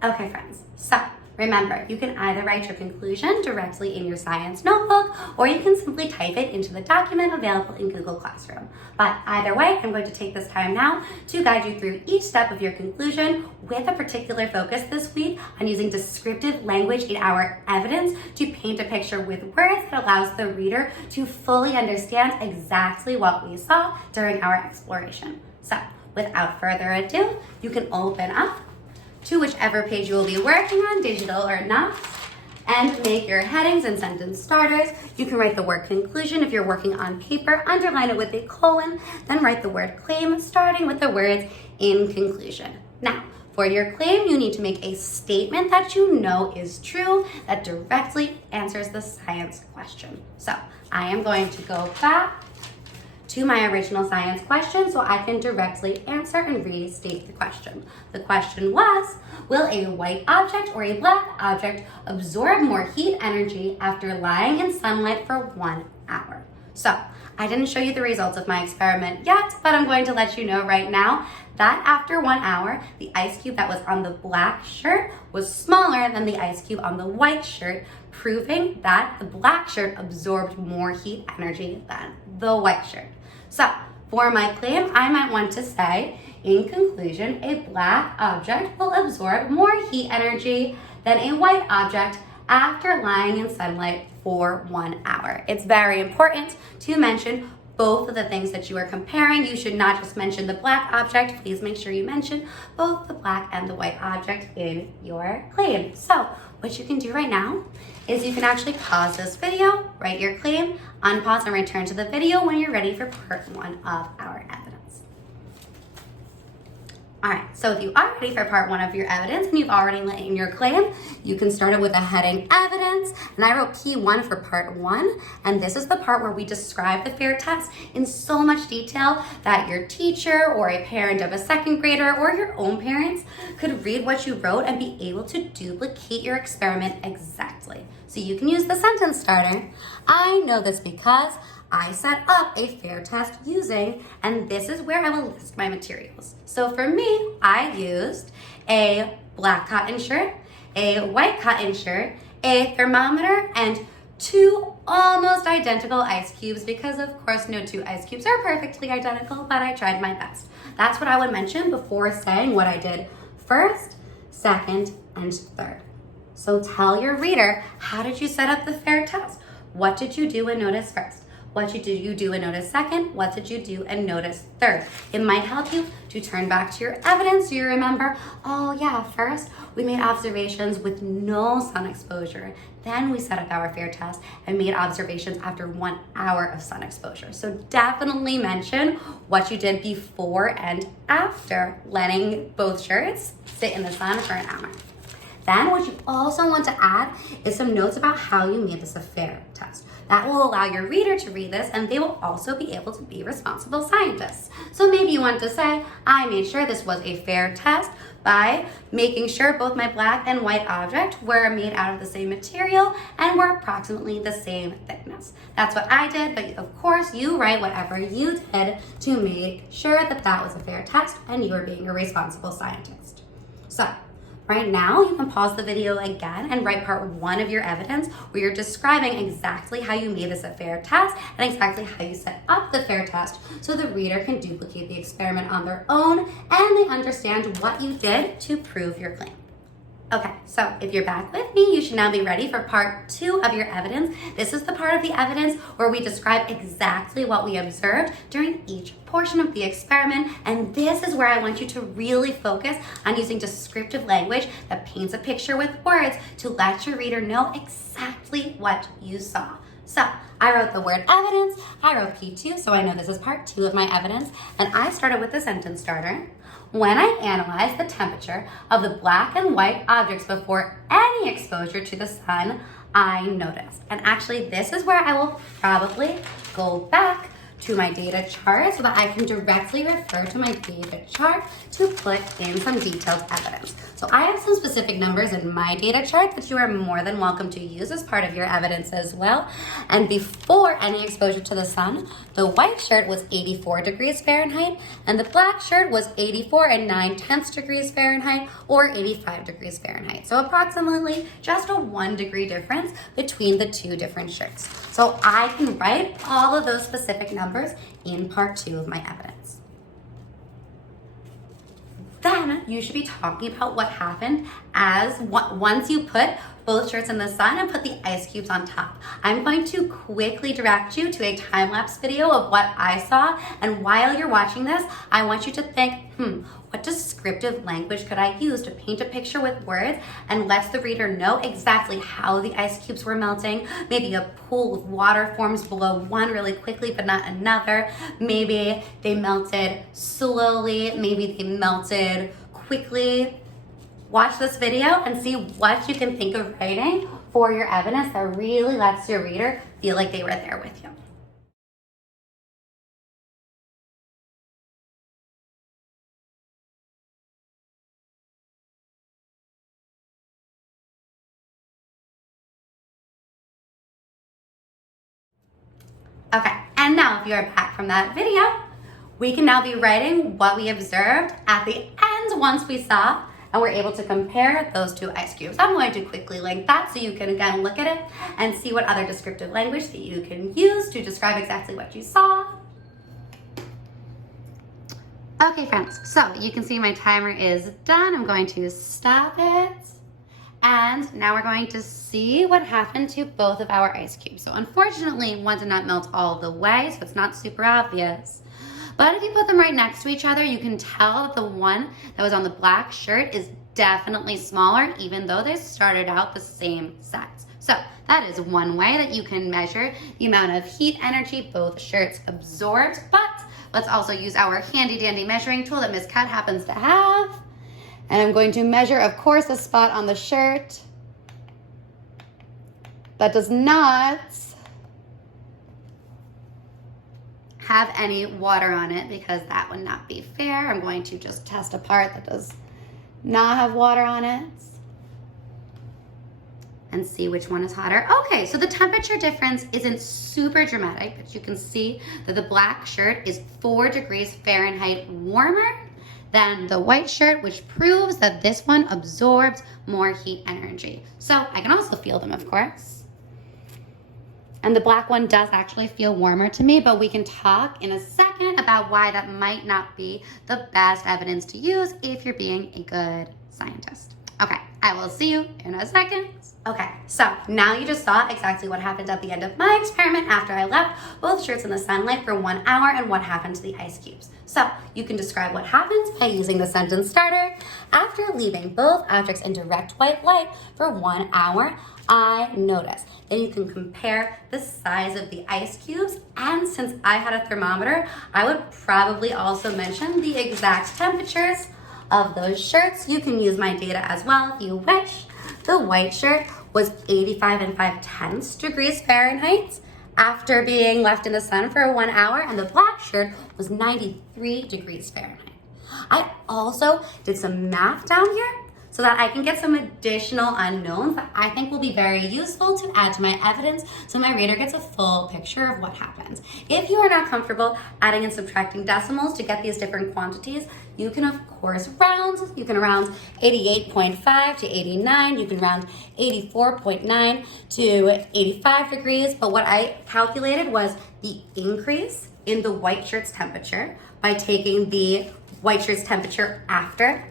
Okay, friends, so remember, you can either write your conclusion directly in your science notebook, or you can simply type it into the document available in Google Classroom. But either way, I'm going to take this time now to guide you through each step of your conclusion with a particular focus this week on using descriptive language in our evidence to paint a picture with words that allows the reader to fully understand exactly what we saw during our exploration. So, without further ado, you can open up to whichever page you will be working on, digital or not, and make your headings and sentence starters. You can write the word conclusion if you're working on paper, underline it with a colon, then write the word claim, starting with the words in conclusion. Now, for your claim, you need to make a statement that you know is true, that directly answers the science question. So, I am going to go back to my original science question so I can directly answer and restate the question. The question was, will a white object or a black object absorb more heat energy after lying in sunlight for 1 hour? So, I didn't show you the results of my experiment yet, but I'm going to let you know right now that after 1 hour, the ice cube that was on the black shirt was smaller than the ice cube on the white shirt, proving that the black shirt absorbed more heat energy than the white shirt. So, for my claim, I might want to say, in conclusion, a black object will absorb more heat energy than a white object after lying in sunlight for 1 hour. It's very important to mention both of the things that you are comparing. You should not just mention the black object. Please make sure you mention both the black and the white object in your claim. So, what you can do right now is you can actually pause this video, write your claim, unpause and return to the video when you're ready for part 1 of our evidence. All right, so if you are ready for part 1 of your evidence and you've already written your claim, you can start it with a heading evidence. And I wrote P1 for part 1. And this is the part where we describe the FAIR test in so much detail that your teacher or a parent of a 2nd grader or your own parents could read what you wrote and be able to duplicate your experiment exactly. So you can use the sentence starter. I know this because I set up a FAIR test using, and this is where I will list my materials. So for me, I used a black cotton shirt, a white cotton shirt, a thermometer, and 2 almost identical ice cubes because of course no 2 ice cubes are perfectly identical, but I tried my best. That's what I would mention before saying what I did first, second, and third. So tell your reader, how did you set up the FAIR test? What did you do and notice first? What did you do and notice second? What did you do and notice third? It might help you to turn back to your evidence so you remember, oh yeah, first we made observations with no sun exposure. Then we set up our FAIR test and made observations after 1 hour of sun exposure. So definitely mention what you did before and after letting both shirts sit in the sun for an hour. Then what you also want to add is some notes about how you made this a FAIR test. That will allow your reader to read this and they will also be able to be responsible scientists. So maybe you want to say, I made sure this was a FAIR test by making sure both my black and white object were made out of the same material and were approximately the same thickness. That's what I did, but of course you write whatever you did to make sure that that was a FAIR test and you were being a responsible scientist. So, right now, you can pause the video again and write part 1 of your evidence where you're describing exactly how you made this a FAIR test and exactly how you set up the FAIR test so the reader can duplicate the experiment on their own and they understand what you did to prove your claim. Okay, so if you're back with me, you should now be ready for part 2 of your evidence. This is the part of the evidence where we describe exactly what we observed during each portion of the experiment, and this is where I want you to really focus on using descriptive language that paints a picture with words to let your reader know exactly what you saw. So, I wrote the word evidence, I wrote P2, so I know this is part 2 of my evidence, and I started with the sentence starter. When I analyzed the temperature of the black and white objects before any exposure to the sun, I noticed. And actually, this is where I will probably go back to my data chart so that I can directly refer to my data chart to put in some detailed evidence. So I have some specific numbers in my data chart that you are more than welcome to use as part of your evidence as well. And before any exposure to the sun, the white shirt was 84 degrees Fahrenheit and the black shirt was 84 and 9/10 degrees Fahrenheit or 85 degrees Fahrenheit. So approximately just a 1 degree difference between the two different shirts. So I can write all of those specific numbers in part 2 of my evidence. Then you should be talking about what happened once you put both shirts in the sun and put the ice cubes on top. I'm going to quickly direct you to a time-lapse video of what I saw, and while you're watching this, I want you to think, what descriptive language could I use to paint a picture with words and lets the reader know exactly how the ice cubes were melting. Maybe a pool of water forms below one really quickly but not another. Maybe they melted slowly, maybe they melted quickly. Watch this video and see what you can think of writing for your evidence that really lets your reader feel like they were there with you. Okay, and now if you're back from that video, we can now be writing what we observed at the end once we saw, and we're able to compare those two ice cubes. I'm going to quickly link that so you can again look at it and see what other descriptive language that you can use to describe exactly what you saw. Okay friends, so you can see my timer is done. I'm going to stop it. And now we're going to see what happened to both of our ice cubes. So unfortunately, one did not melt all the way, so it's not super obvious. But if you put them right next to each other, you can tell that the one that was on the black shirt is definitely smaller, even though they started out the same size. So that is one way that you can measure the amount of heat energy both shirts absorbed. But let's also use our handy dandy measuring tool that Miss Kat happens to have. And I'm going to measure, of course, the spot on the shirt that does not have any water on it because that would not be fair. I'm going to just test a part that does not have water on it and see which one is hotter. Okay, so the temperature difference isn't super dramatic, but you can see that the black shirt is 4 degrees Fahrenheit warmer than the white shirt, which proves that this one absorbs more heat energy. So I can also feel them, of course. And the black one does actually feel warmer to me, but we can talk in a second about why that might not be the best evidence to use if you're being a good scientist. Okay, I will see you in a second. Okay, so now you just saw exactly what happened at the end of my experiment after I left both shirts in the sunlight for 1 hour and what happened to the ice cubes. So you can describe what happens by using the sentence starter. After leaving both objects in direct white light for 1 hour, I noticed. Then you can compare the size of the ice cubes, and since I had a thermometer, I would probably also mention the exact temperatures of those shirts. You can use my data as well if you wish. The white shirt was 85 and 5/10 degrees Fahrenheit after being left in the sun for 1 hour, and the black shirt was 93 degrees Fahrenheit. I also did some math down here so that I can get some additional unknowns that I think will be very useful to add to my evidence so my reader gets a full picture of what happens. If you are not comfortable adding and subtracting decimals to get these different quantities, you can of course round. You can round 88.5 to 89. You can round 84.9 to 85 degrees. But what I calculated was the increase in the white shirt's temperature by taking the white shirt's temperature after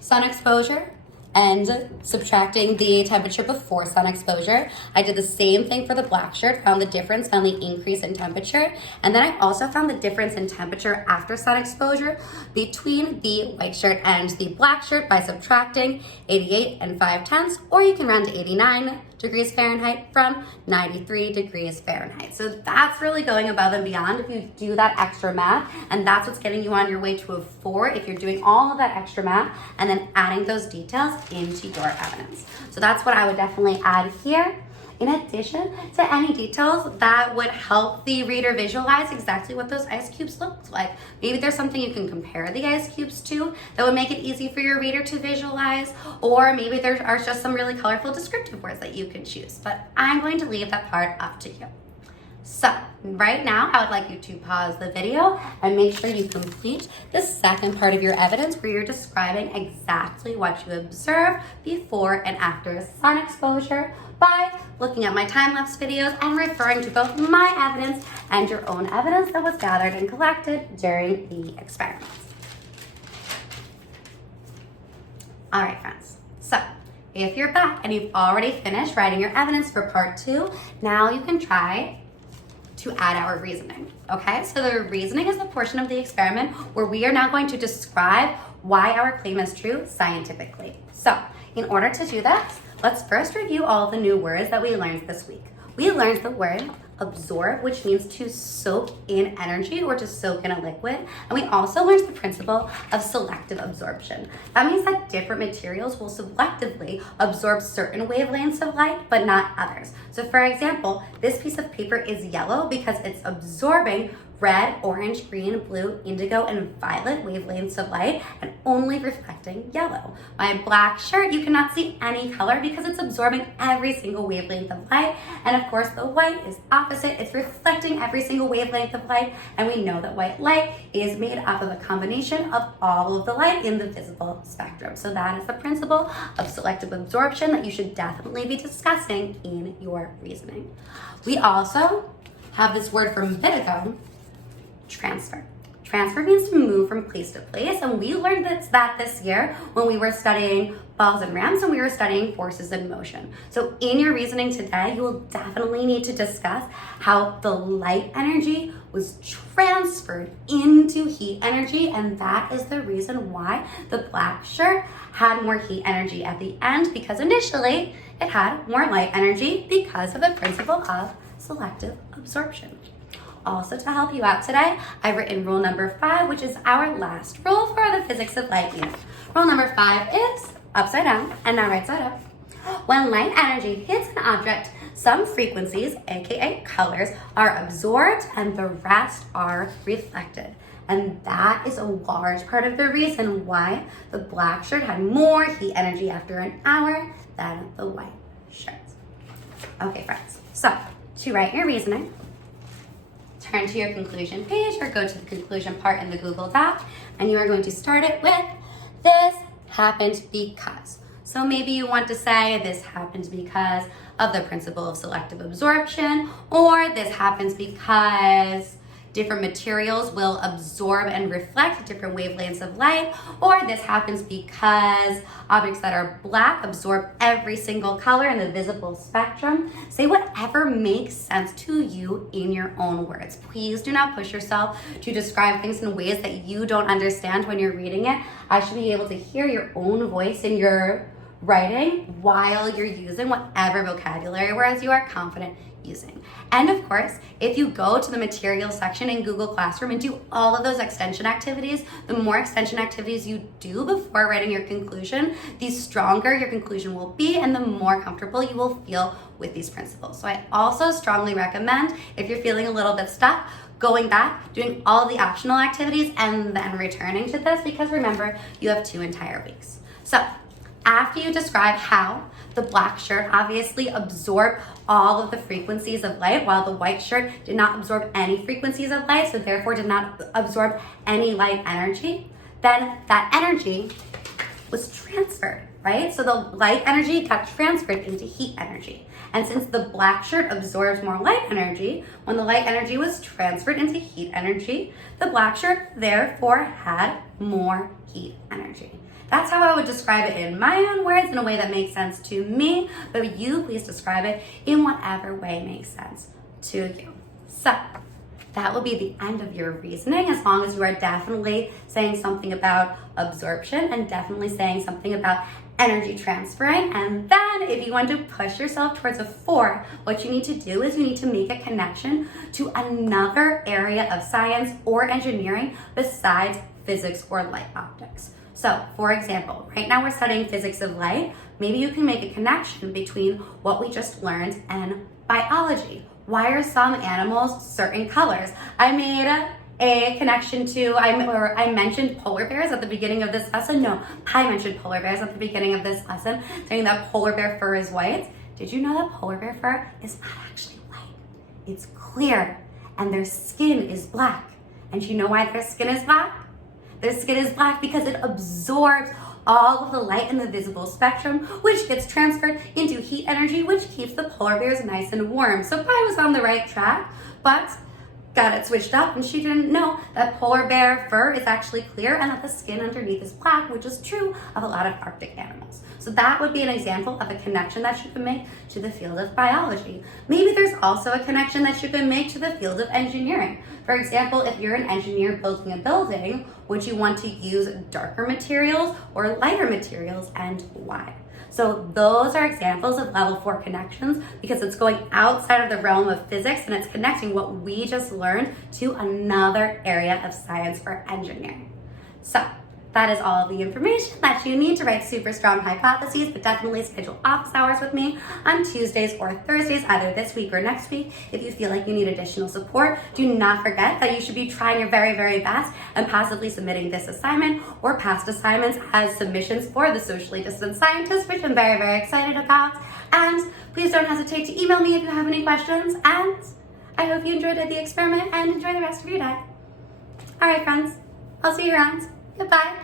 sun exposure and subtracting the temperature before sun exposure. I did the same thing for the black shirt, found the difference, found the increase in temperature, and then I also found the difference in temperature after sun exposure between the white shirt and the black shirt by subtracting 88 and 5/10, or you can round to 89 degrees Fahrenheit from 93 degrees Fahrenheit. So that's really going above and beyond if you do that extra math, and that's what's getting you on your way to a 4 if you're doing all of that extra math and then adding those details into your evidence. So that's what I would definitely add here. in addition to any details that would help the reader visualize exactly what those ice cubes looked like. Maybe there's something you can compare the ice cubes to that would make it easy for your reader to visualize, or maybe there are just some really colorful descriptive words that you can choose, but I'm going to leave that part up to you. So right now, I would like you to pause the video and make sure you complete the second part of your evidence where you're describing exactly what you observed before and after sun exposure by looking at my time-lapse videos and referring to both my evidence and your own evidence that was gathered and collected during the experiments. All right, friends. So if you're back and you've already finished writing your evidence for part 2, now you can try to add our reasoning, okay? So the reasoning is the portion of the experiment where we are now going to describe why our claim is true scientifically. So in order to do that, let's first review all the new words that we learned this week. We learned the word absorb, which means to soak in energy or to soak in a liquid. And we also learned the principle of selective absorption. That means that different materials will selectively absorb certain wavelengths of light, but not others. So for example, this piece of paper is yellow because it's absorbing red, orange, green, blue, indigo, and violet wavelengths of light and only reflecting yellow. My black shirt, you cannot see any color because it's absorbing every single wavelength of light. And of course, the white is opposite. It's reflecting every single wavelength of light. And we know that white light is made up of a combination of all of the light in the visible spectrum. So that is the principle of selective absorption that you should definitely be discussing in your reasoning. We also have this word from Vitigo, transfer. Transfer means to move from place to place, and we learned that this year when we were studying balls and ramps and we were studying forces in motion. So in your reasoning today, you will definitely need to discuss how the light energy was transferred into heat energy, and that is the reason why the black shirt had more heat energy at the end, because initially it had more light energy because of the principle of selective absorption. Also, to help you out today, I've written rule number 5, which is our last rule for the physics of light unit. Rule number 5 is upside down and now right side up. When light energy hits an object, some frequencies, aka colors, are absorbed and the rest are reflected. And that is a large part of the reason why the black shirt had more heat energy after an hour than the white shirt. Okay, friends, so to write your reasoning, turn to your conclusion page or go to the conclusion part in the Google Doc, and you are going to start it with this happened because. So maybe you want to say this happened because of the principle of selective absorption, or this happens because different materials will absorb and reflect different wavelengths of light, or this happens because objects that are black absorb every single color in the visible spectrum. Say whatever makes sense to you in your own words. Please do not push yourself to describe things in ways that you don't understand when you're reading it. I should be able to hear your own voice in your writing while you're using whatever vocabulary words you are confident using. And of course, if you go to the materials section in Google Classroom and do all of those extension activities, the more extension activities you do before writing your conclusion, the stronger your conclusion will be and the more comfortable you will feel with these principles. So I also strongly recommend, if you're feeling a little bit stuck, going back, doing all the optional activities, and then returning to this, because remember, you have 2 entire weeks. So after you describe how the black shirt obviously absorbed all of the frequencies of light, while the white shirt did not absorb any frequencies of light, so therefore did not absorb any light energy, then that energy was transferred, right? So the light energy got transferred into heat energy. And since the black shirt absorbs more light energy, when the light energy was transferred into heat energy, the black shirt therefore had more heat energy. That's how I would describe it in my own words, in a way that makes sense to me, but you please describe it in whatever way makes sense to you. So that will be the end of your reasoning, as long as you are definitely saying something about absorption and definitely saying something about energy transferring. And then if you want to push yourself towards a 4, what you need to do is you need to make a connection to another area of science or engineering besides physics or light optics. So, for example, right now we're studying physics of light. Maybe you can make a connection between what we just learned and biology. Why are some animals certain colors? I made a connection to, I mentioned polar bears at the beginning of this lesson. No, I mentioned polar bears at the beginning of this lesson, saying that polar bear fur is white. Did you know that polar bear fur is not actually white? It's clear, and their skin is black. And do you know why their skin is black? Their skin is black because it absorbs all of the light in the visible spectrum, which gets transferred into heat energy, which keeps the polar bears nice and warm. So I was on the right track, but got it switched up, and she didn't know that polar bear fur is actually clear and that the skin underneath is black, which is true of a lot of Arctic animals. So that would be an example of a connection that you can make to the field of biology. Maybe there's also a connection that you can make to the field of engineering. For example, if you're an engineer building a building, would you want to use darker materials or lighter materials, and why? So those are examples of level 4 connections because it's going outside of the realm of physics and it's connecting what we just learned to another area of science or engineering. So that is all of the information that you need to write super strong hypotheses, but definitely schedule office hours with me on Tuesdays or Thursdays, either this week or next week. If you feel like you need additional support, do not forget that you should be trying your very, very best and possibly submitting this assignment or past assignments as submissions for the Socially Distant Scientist, which I'm very, very excited about. And please don't hesitate to email me if you have any questions. And I hope you enjoyed the experiment and enjoy the rest of your day. All right, friends, I'll see you around. Goodbye.